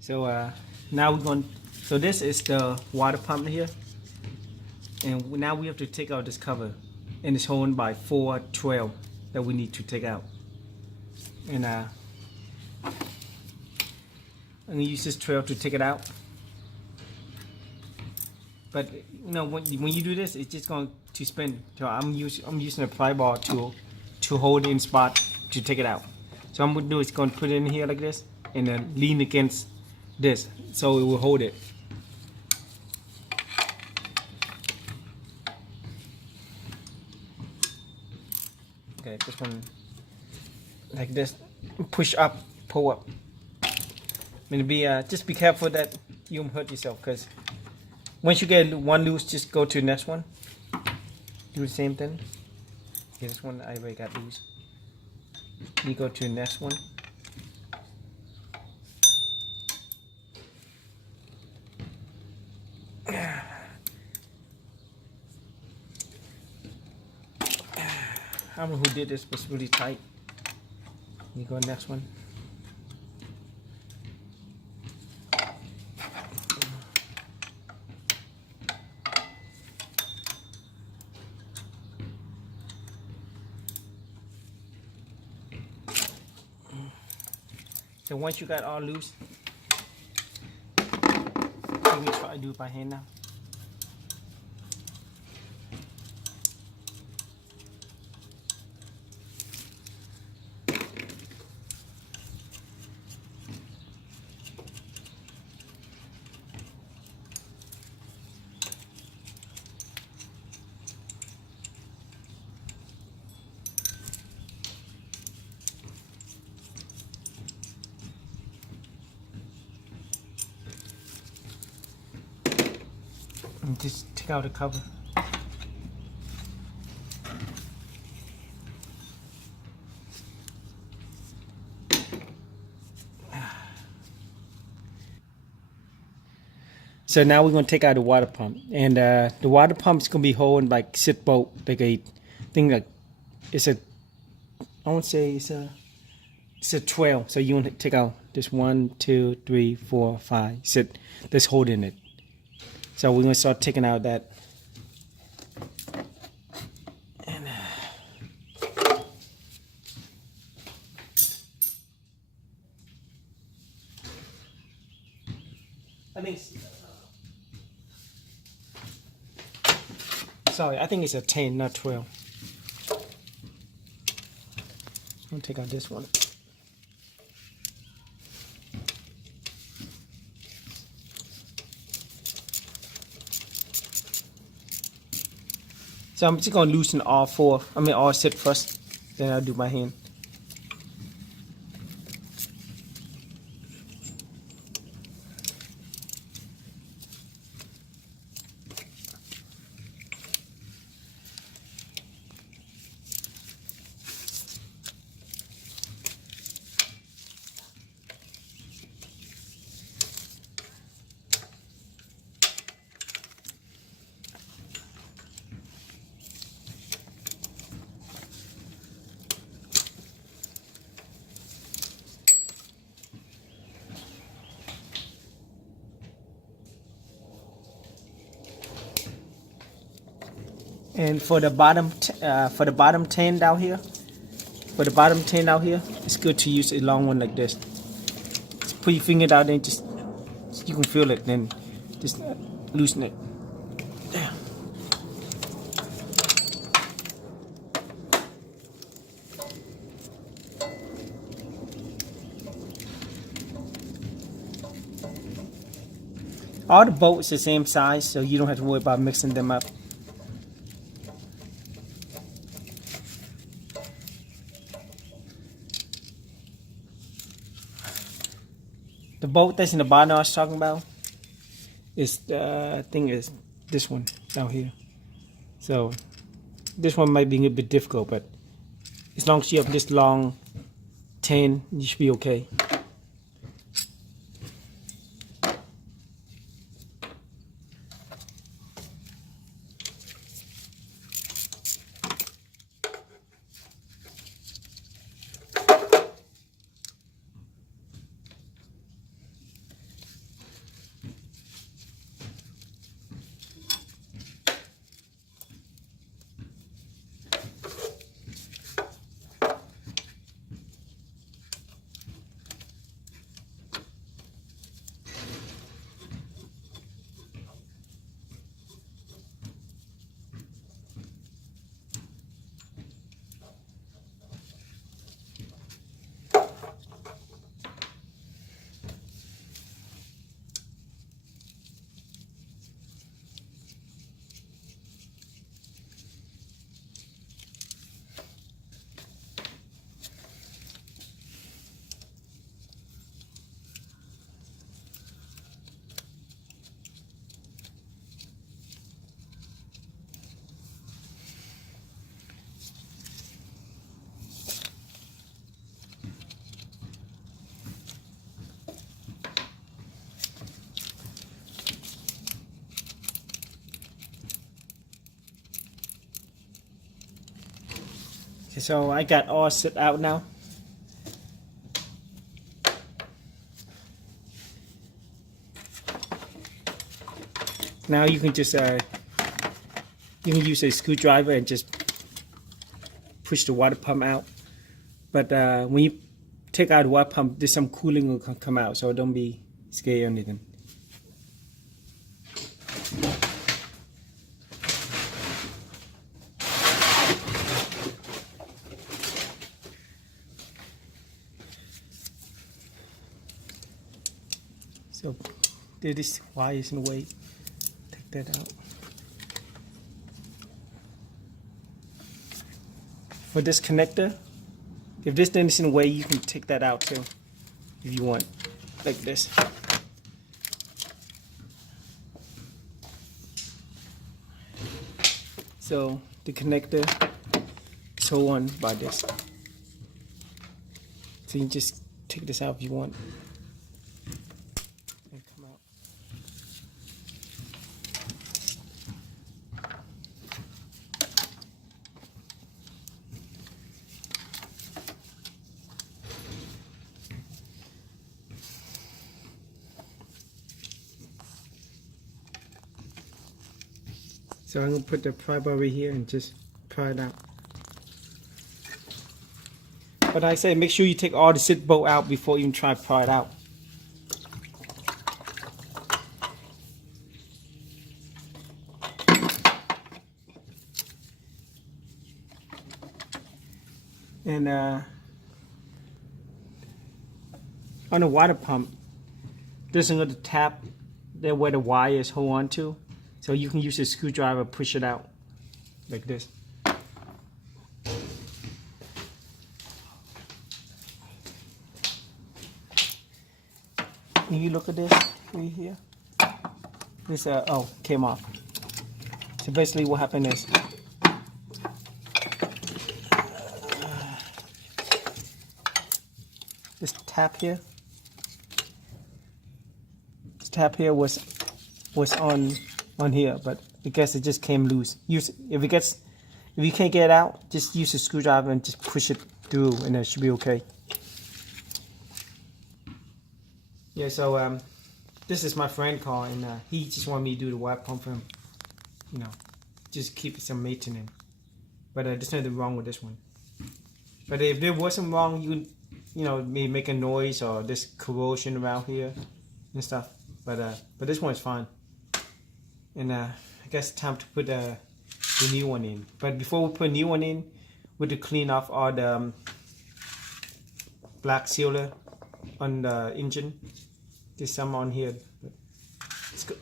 So now we're going. So this is the water pump here, and now we have to take out this cover, and it's holding by 412 that we need to take out. And I'm gonna use this trail to take it out. But you know when you do this, it's just going to spin. So I'm using a pry bar tool to hold in spot to take it out. So I'm gonna do is going to put it in here like this, and then lean against this, so it will hold it. Okay, this one like this. Push up, pull up. Just be careful that you don't hurt yourself, because once you get one loose, just go to the next one. Do the same thing. Okay, this one I already got loose. You go to the next one. I don't know who did this, but it's really tight. You go next one. So once you got all loose, let me try to do it by hand now. And just take out the cover. So now we're going to take out the water pump, and the water pump is going to be holding like sit bolt, like a thing like I won't say it's a 12. So you want to take out this 1, 2, 3, 4, 5. Sit that's holding it. So we're going to start taking out that. And I think it's a 10, not 12. I'm going to take out this one. So I'm just going to loosen all set first, then I'll do my hand. And for the bottom 10 down here, it's good to use a long one like this. Just put your finger down there, you can feel it, then just loosen it. There. All the bolts the same size, so you don't have to worry about mixing them up. The bolt that's in the bottom I was talking about is is this one down here. So this one might be a bit difficult, but as long as you have this long 10, you should be okay. So I got all set out now. Now you can just you can use a screwdriver and just push the water pump out. But when you take out the water pump, there's some cooling will come out, so don't be scared or anything. So there, this wire is in the way. Take that out. For this connector, if this thing is in the way, you can take that out too, if you want, like this. So the connector is held on by this. So you can just take this out if you want. And come out. So I'm going to put the pry bar right here and just pry it out. But like I said, make sure you take all the sit bolt out before you even try to pry it out. And on the water pump, there's another tap there where the wire is hold on to. So you can use a screwdriver, push it out like this. When you look at this right here, this oh, came off. So basically what happened is this tap here was on here, but I guess it just came loose. If you can't get it out, just use a screwdriver and just push it through, and it should be okay. Yeah, so this is my friend car, and he just wanted me to do the water pump for him. You know, just keep some maintenance. But there's nothing wrong with this one. But if there wasn't wrong, you know, maybe make a noise or there's corrosion around here and stuff. But this one's fine. And I guess it's time to put the new one in. But before we put a new one in, we have to clean off all the black sealer on the engine. There's some on here. But let's go.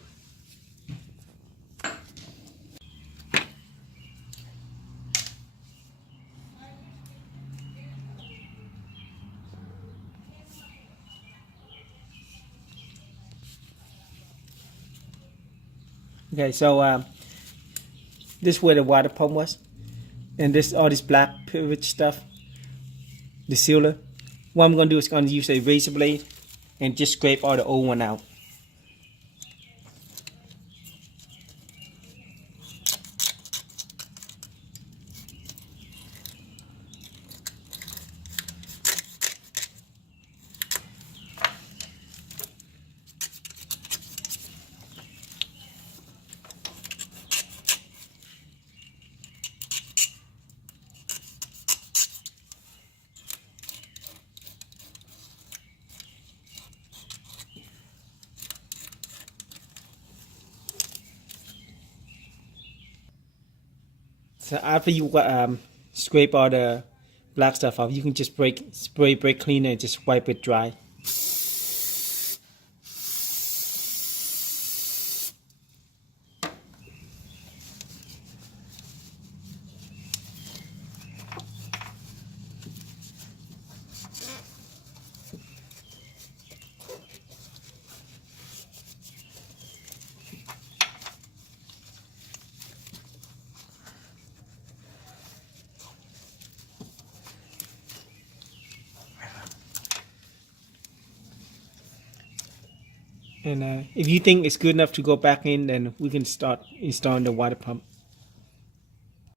Okay, so this is where the water pump was, and this all this black pivot stuff, the sealer. What I'm going to do is going to use a razor blade and just scrape all the old one out. So after you scrape all the black stuff off, you can just spray brake cleaner and just wipe it dry. And if you think it's good enough to go back in, then we can start installing the water pump.